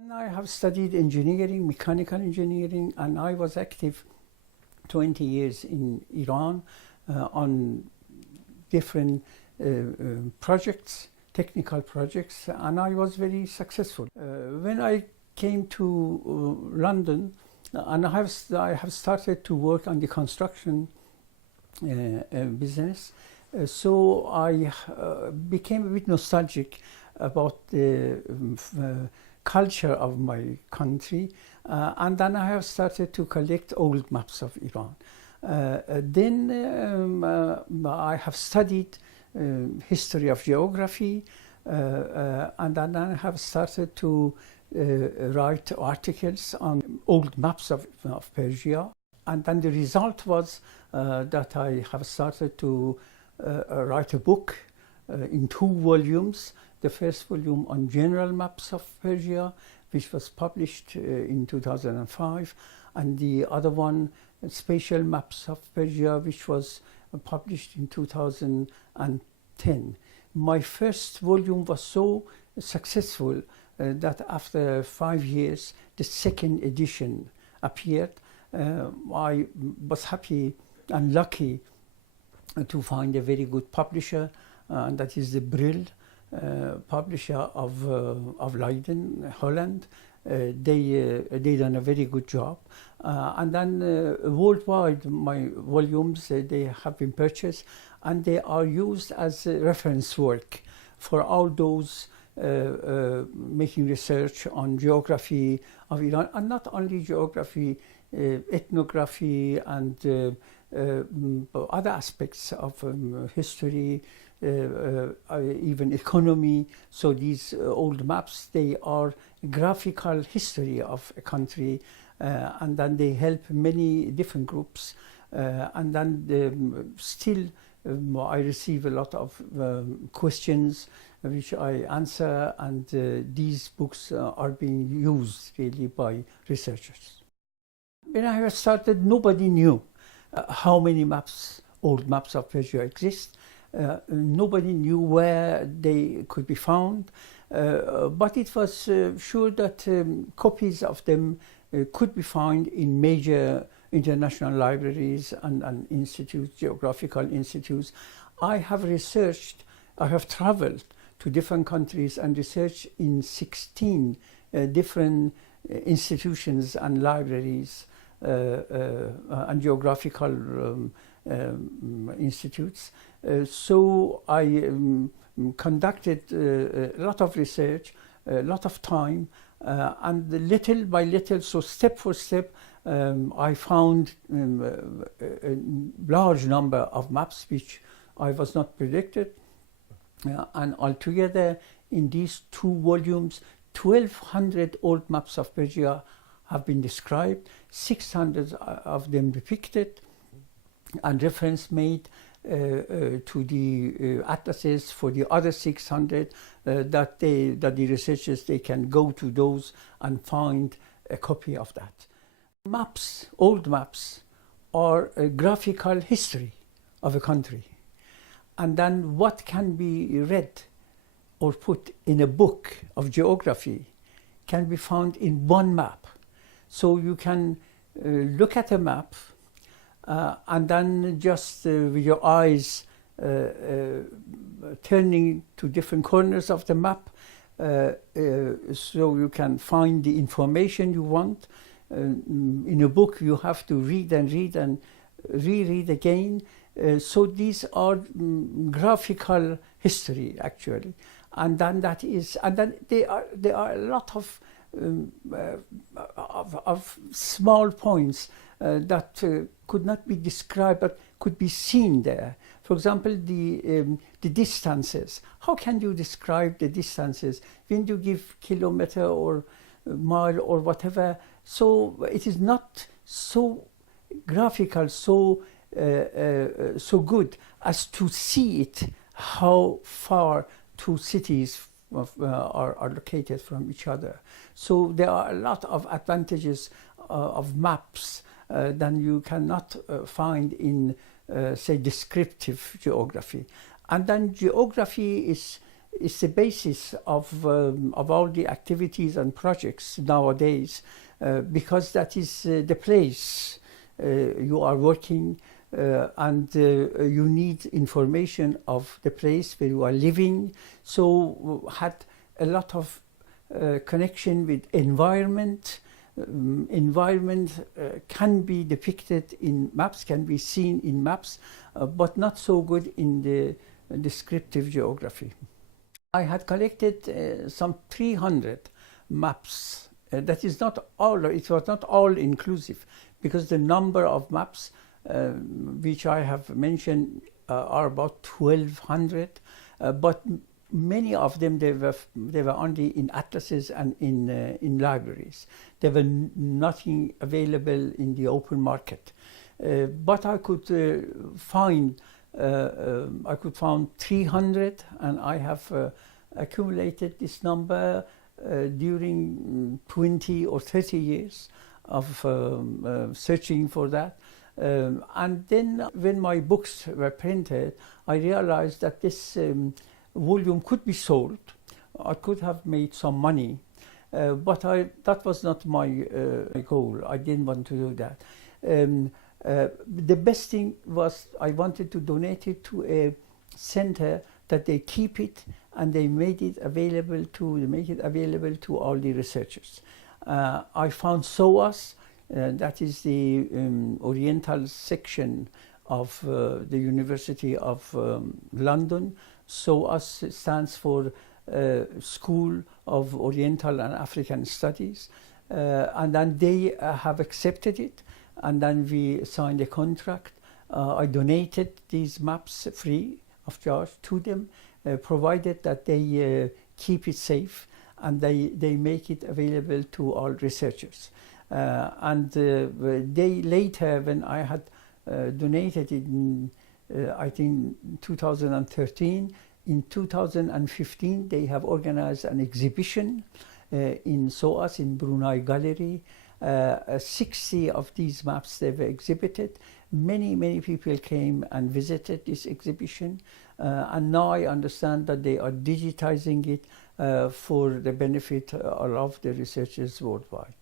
And I have studied engineering, mechanical engineering, and I was active 20 years in Iran on different projects, technical projects, and I was very successful. When I came to London, and I have started to work on the construction business, so I became a bit nostalgic about the culture of my country, and then I have started to collect old maps of Iran. Then I have studied history of geography, and then I have started to write articles on old maps of Persia. And then the result was that I have started to write a book in 2 volumes. The first volume on general maps of Persia, which was published in 2005, and the other one, special maps of Persia, which was published in 2010. My first volume was so successful that after 5 years, the second edition appeared. I was happy and lucky to find a very good publisher, and that is the Brill publisher of Leiden, Holland. They done a very good job, and then worldwide my volumes they have been purchased, and they are used as reference work for all those making research on geography of Iran, and not only geography, ethnography, and other aspects of history, even economy. So these old maps, they are graphical history of a country, and then they help many different groups, and then still I receive a lot of questions which I answer, and these books are being used really by researchers. When I started, nobody knew how many maps, old maps of Persia exist. Nobody knew where they could be found, but it was sure that copies of them could be found in major international libraries and institutes, geographical institutes. I have researched, I have traveled to different countries and researched in 16 different institutions and libraries and geographical institutes. So I conducted a lot of research, a lot of time, and little by little, so step for step, I found a large number of maps which I was not predicted, and altogether in these 2 volumes, 1,200 old maps of Persia have been described, 600 of them depicted, and reference made to the atlases for the other 600 that the researchers, they can go to those and find a copy of that. Maps, old maps, are a graphical history of a country, and then what can be read or put in a book of geography can be found in one map. So you can look at a map and then just with your eyes turning to different corners of the map, so you can find the information you want. In a book you have to read and read and reread again. So these are graphical history actually, and then that is, and then there are a lot of small points that could not be described but could be seen there. For example, the distances. How can you describe the distances when you give kilometer or mile or whatever? So it is not so graphical, so good as to see it, how far 2 cities are located from each other. So there are a lot of advantages of maps that you cannot find in, say, descriptive geography. And then geography is is the basis of all the activities and projects nowadays, because that is the place you are working, and you need information of the place where you are living. So had a lot of connection with environment. Environment can be depicted in maps, can be seen in maps, but not so good in the descriptive geography. I had collected some 300 maps. That is not all, it was not all inclusive, because the number of maps which I have mentioned are about 1,200, but many of them they were only in atlases and in libraries. There were nothing available in the open market, but I could find 300, and I have accumulated this number during 20 or 30 years of searching for that. And then when my books were printed, I realized that this volume could be sold. I could have made some money, but that was not my goal. I didn't want to do that. The best thing was I wanted to donate it to a center that they keep it, and they make it available to all the researchers. I found SOAS, that is the Oriental section of the University of London. SOAS stands for School of Oriental and African Studies, and then they have accepted it, and then we signed a contract. I donated these maps free of charge to them, provided that they keep it safe and they make it available to all researchers. And they later, when I had donated it in I think 2013, in 2015 they have organized an exhibition in SOAS, in Brunei Gallery. 60 of these maps they were exhibited. Many people came and visited this exhibition, and now I understand that they are digitizing it for the benefit of the researchers worldwide.